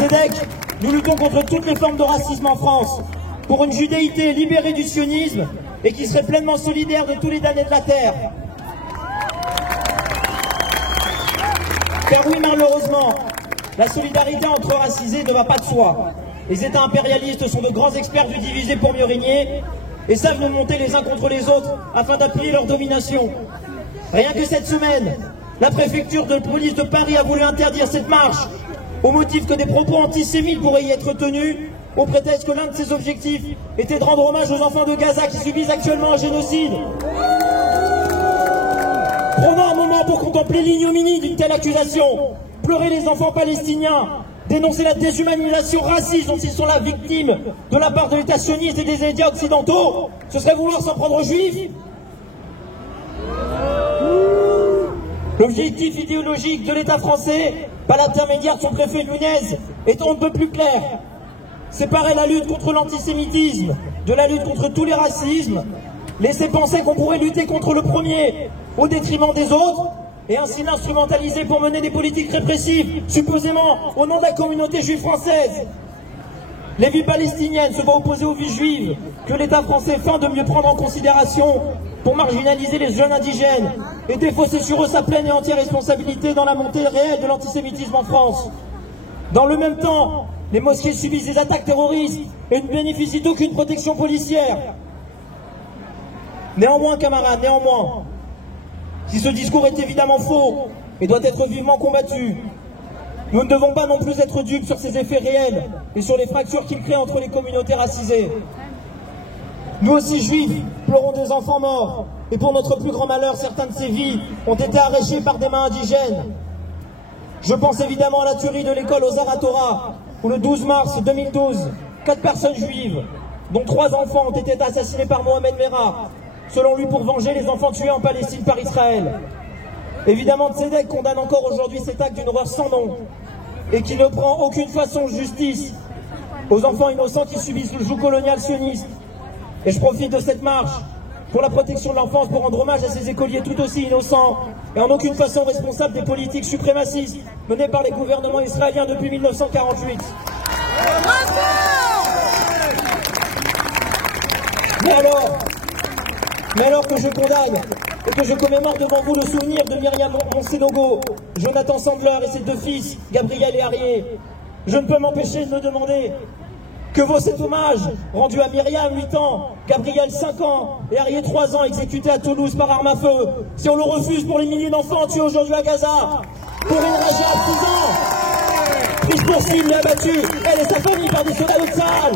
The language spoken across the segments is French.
Tzedek, nous luttons contre toutes les formes de racisme en France, pour une judéité libérée du sionisme et qui serait pleinement solidaire de tous les damnés de la terre. Car oui, malheureusement, la solidarité entre racisés ne va pas de soi. Les États impérialistes sont de grands experts du diviser pour mieux régner et savent nous monter les uns contre les autres afin d'appuyer leur domination. Rien que cette semaine, la préfecture de police de Paris a voulu interdire cette marche au motif que des propos antisémites pourraient y être tenus, au prétexte que l'un de ses objectifs était de rendre hommage aux enfants de Gaza qui subissent actuellement un génocide. Prenons un moment pour contempler l'ignominie d'une telle accusation, pleurer les enfants palestiniens, dénoncer la déshumanisation raciste dont ils sont la victime de la part de l'État sioniste et des médias occidentaux. Ce serait vouloir s'en prendre aux juifs. L'objectif idéologique de l'État français, par l'intermédiaire de son préfet Nunez, est on ne peut plus clair. Séparer la lutte contre l'antisémitisme de la lutte contre tous les racismes, laisser penser qu'on pourrait lutter contre le premier au détriment des autres, et ainsi l'instrumentaliser pour mener des politiques répressives, supposément au nom de la communauté juive française. Les vies palestiniennes se voient opposer aux vies juives, que l'État français feint de mieux prendre en considération pour marginaliser les jeunes indigènes et défausser sur eux sa pleine et entière responsabilité dans la montée réelle de l'antisémitisme en France. Dans le même temps, les mosquées subissent des attaques terroristes et ne bénéficient d'aucune protection policière. Néanmoins, camarades, néanmoins, si ce discours est évidemment faux et doit être vivement combattu, nous ne devons pas non plus être dupes sur ses effets réels et sur les fractures qu'il crée entre les communautés racisées. Nous aussi, juifs, pleurons des enfants morts, et pour notre plus grand malheur, certains de ces vies ont été arrachées par des mains indigènes. Je pense évidemment à la tuerie de l'école aux Zaratora, où le 12 mars 2012, 4 personnes juives, dont 3 enfants, ont été assassinés par Mohamed Merah, selon lui pour venger les enfants tués en Palestine par Israël. Évidemment, Tzedek condamne encore aujourd'hui cet acte d'une horreur sans nom, et qui ne prend aucune façon de justice aux enfants innocents qui subissent le joug colonial sioniste. Et je profite de cette marche pour la protection de l'enfance pour rendre hommage à ces écoliers tout aussi innocents et en aucune façon responsables des politiques suprémacistes menées par les gouvernements israéliens depuis 1948. Mais alors que je condamne et que je commémore devant vous le souvenir de Myriam Monsédogo, Jonathan Sandler et ses 2 fils, Gabriel et Arié, je ne peux m'empêcher de me demander que vaut cet hommage rendu à Myriam, 8 ans, Gabriel, 5 ans, et Arié, 3 ans, exécuté à Toulouse par arme à feu, si on le refuse pour les milliers d'enfants tués aujourd'hui à Gaza, pour une Rajab, 6 ans, prise pour cible et abattue, elle et sa famille par des soldats de Tsahal,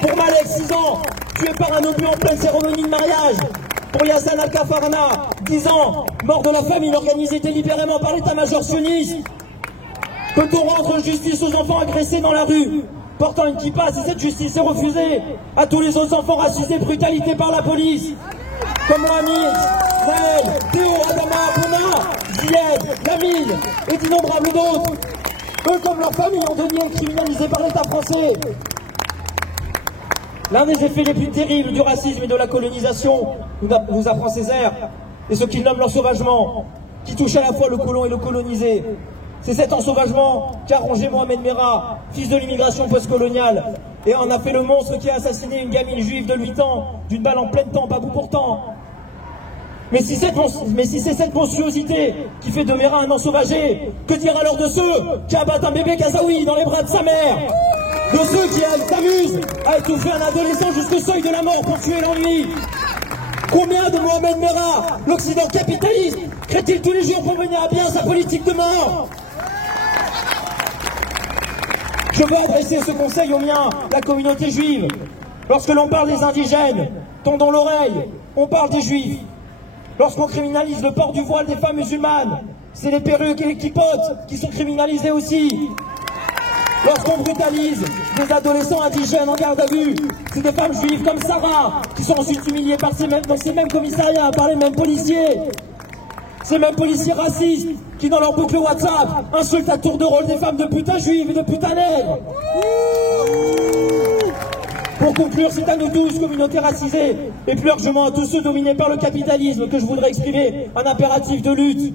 pour Malek, 6 ans, tué par un obus en pleine cérémonie de mariage, pour Yassan Al-Kafarna, 10 ans, mort de la famille organisée délibérément par l'état-major sioniste. Peut-on rendre justice aux enfants agressés dans la rue portant une kippa si cette justice est refusée à tous les autres enfants racisés brutalité par la police, comme Mohamed, Naël, Théo, Adama, Bona, Zied, Lamine et d'innombrables d'autres, eux comme leurs familles ont devenu criminalisés par l'État français. L'un des effets les plus terribles du racisme et de la colonisation, nous apprend Césaire, est ce qu'il nomme l'ensauvagement, qui touche à la fois le colon et le colonisé. C'est cet ensauvagement qu'a rongé Mohamed Merah, fils de l'immigration postcoloniale, et en a fait le monstre qui a assassiné une gamine juive de 8 ans, d'une balle en pleine tempe à bout portant. Mais si c'est cette monstruosité qui fait de Merah un ensauvagé, que dire alors de ceux qui abattent un bébé gazaoui dans les bras de sa mère? De ceux qui s'amusent à étouffer un adolescent jusqu'au seuil de la mort pour tuer l'ennui? Combien de Mohamed Merah, l'Occident capitaliste, crée-t-il tous les jours pour mener à bien sa politique de mort? Je veux adresser ce conseil aux miens, la communauté juive. Lorsque l'on parle des indigènes, tendons l'oreille, on parle des juifs. Lorsqu'on criminalise le port du voile des femmes musulmanes, c'est les perruques et les kippotes qui sont criminalisés aussi. Lorsqu'on brutalise des adolescents indigènes en garde à vue, c'est des femmes juives comme Sarah qui sont ensuite humiliées par dans ces mêmes commissariats, par les mêmes policiers. Ces mêmes policiers racistes qui, dans leur boucle WhatsApp, insultent à tour de rôle des femmes de putain juives et de putain nègres. Pour conclure, c'est à nous tous, communautés racisées, et plus largement à tous ceux dominés par le capitalisme, que je voudrais exprimer un impératif de lutte.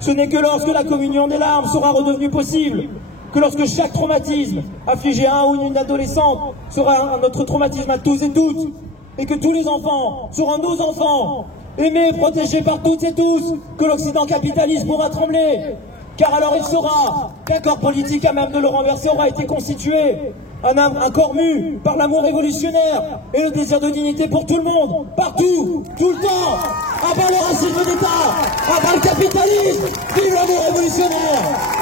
Ce n'est que lorsque la communion des larmes sera redevenue possible, que lorsque chaque traumatisme affligé à un ou une adolescente sera notre traumatisme à tous et toutes, et que tous les enfants seront nos enfants, aimés, protégés par toutes et tous, que l'Occident capitaliste pourra trembler. Car alors il saura qu'un corps politique à même de le renverser aura été constitué, un corps mu par l'amour révolutionnaire et le désir de dignité pour tout le monde, partout, tout le temps. À bas le racisme d'État, à bas le capitalisme, vive l'amour révolutionnaire.